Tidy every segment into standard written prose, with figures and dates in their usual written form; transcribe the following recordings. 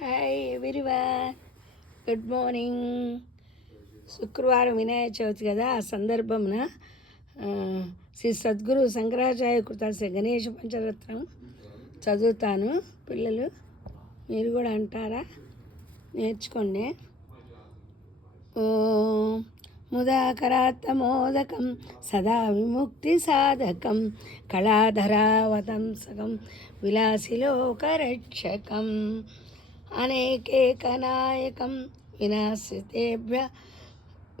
Hi everyone, good morning. శుక్రవారం వినాయక చవితి కదా, ఆ సందర్భమున శ్రీ సద్గురు శంకరాచార్య కృత శ్రీ గణేష పంచరత్నం చదువుతాను. పిల్లలు మీరు కూడా అంటారా? నేర్చుకోండి. ఓం ముదాకరాత్తమోదకం సదా విముక్తి సాధకం కళాధరావతంసకం విలాసిలోకరక్షకం అనేకేకనాయకం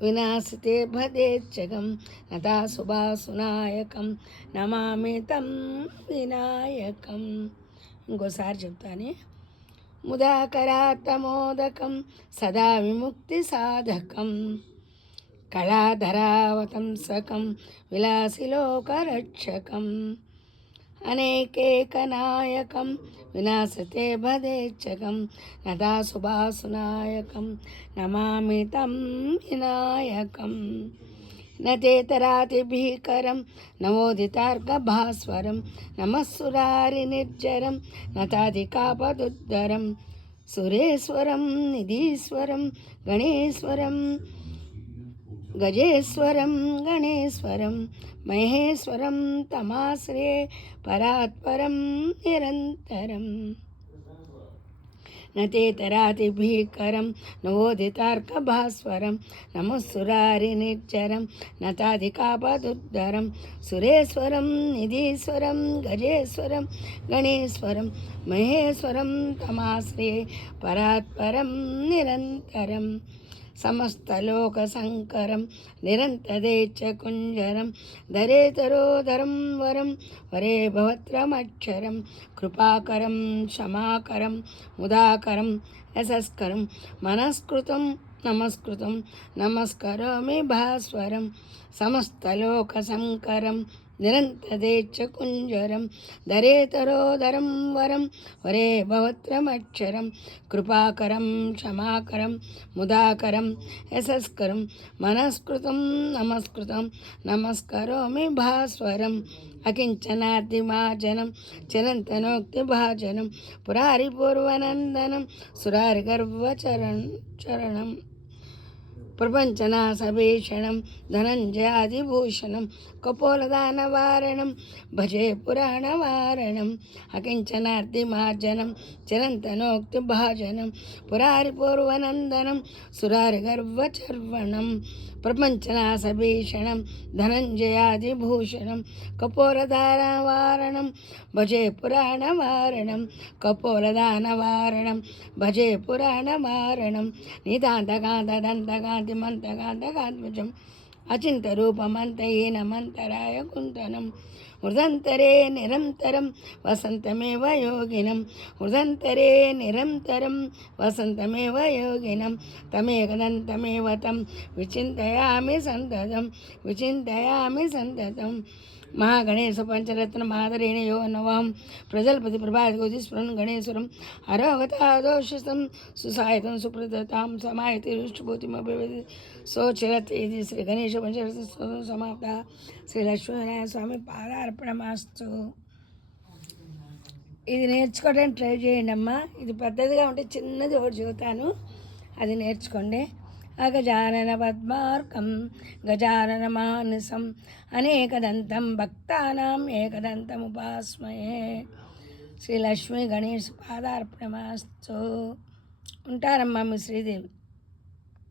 వినాశితే భదేచ్చకం నతాశుభాసునాయకం నమామి తం వినాయకం. ఇంకోసారి చెప్తాను. ముదాకరాత్తమోదకం సదా విముక్తి సాధకం కళాధరావతంసకం విలాసిలోకరక్షకం అనేకేకనాయకం వినాశతే భదేచ్చకం నదాశుభాసునాయకం నమామి తం వినాయకం. నతేతరాతిభీకరం నవోదితార్గభాస్వరం నమస్సురారి నిర్జరం నతాధికాపదుద్దరం సురేశ్వరం నిధీశ్వరం గణేశ్వరం గజేశ్వరం గణేశ్వరం మహేశ్వరం తమాశ్రే పరాత్పరం నిరంతరం. నతేతరాతిభీకరం నవోదితార్కభాస్వరం నమస్సురారి నిర్జరం నతాధికాపదుద్దరం సురేశ్వరం నిధీశ్వరం గజేశ్వరం గణేశ్వరం మహేశ్వరం తమాశ్రే పరాత్పరం నిరంతరం. సమస్తలోకశంకరం నిరంతరేచ్చకుంజరం ధరేతరోదరం వరం వరే భవత్రమక్షరం కృపాకరం క్షమాకరం ముదాకరం యశస్కరం మనస్కృతం నమస్కృతం నమస్కరోమి భాస్వరం. సమస్తలోకశంకరం నిరంతరేచ్చకుంజరం ధరేతరోదరం వరం వరే భవత్రమక్షరం కృపాకరం క్షమాకరం ముదాకరం యశస్కరం మనస్కృతం నమస్కృతం నమస్కరోమి భాస్వరం. అకించనార్దిమాజనం చరంతనోక్తిభాజనం పురారిపూర్వనందనం సురారిగర్వచరణం ప్రపంచనాశభీషణం ధనంజయాదిభూషణం కపోలదానవారణం భజే పురాణవారణం. అకించనార్దిమార్జనం చిరంతనోక్తిభాజనం పురారిపూర్వనందనం సురారిగర్వచర్వణం ప్రపంచనాశభీషణం ధనంజయాదిభూషణం కపోలదానవారణం భజే పురాణవారణం కపోలదానవారణం భజే పురాణవారణం. నితాంతకాంతదంతకాంతి మంతకాంతకాత్మజం అచింతరూపమంతహీనమంతరాయ కుంతనం హృదంతరే నిరంతరం వసంతమేవ యోగినం హృదంతరే నిరంతరం వసంతమేవ యోగినం తమేకదంతమేవ తం విచింతయామి సంతతం. మహాగణేశ పంచరత్న మాదరేణ యో నవం ప్రజల్పతి ప్రభాతి స్ఫురన్ గణేశ్వరం అరోగతాదోషితం సుసాయితం సుప్రదతాం సమాయతి రుష్టిభూతిమభివృద్ధి సోచరత్. ఇది శ్రీ గణేశ పంచరత్న సమాప్త. శ్రీ లక్ష్మీనారాయణ స్వామి పాదార్పణమాస్తు. ఇది నేర్చుకోవడానికి ట్రై చేయండి అమ్మా. ఇది పెద్దదిగా ఉంటే చిన్నది ఒకటి చెబుతాను, అది నేర్చుకోండి. అగజానన పద్మార్కం గజానన మానసం అనేకదంతం భక్తానాం ఏకదంతముపాస్మయే. శ్రీ లక్ష్మీ గణేష్ పాదార్పణమాస్తు. ఉంటారమ్మా మీ శ్రీదేవి.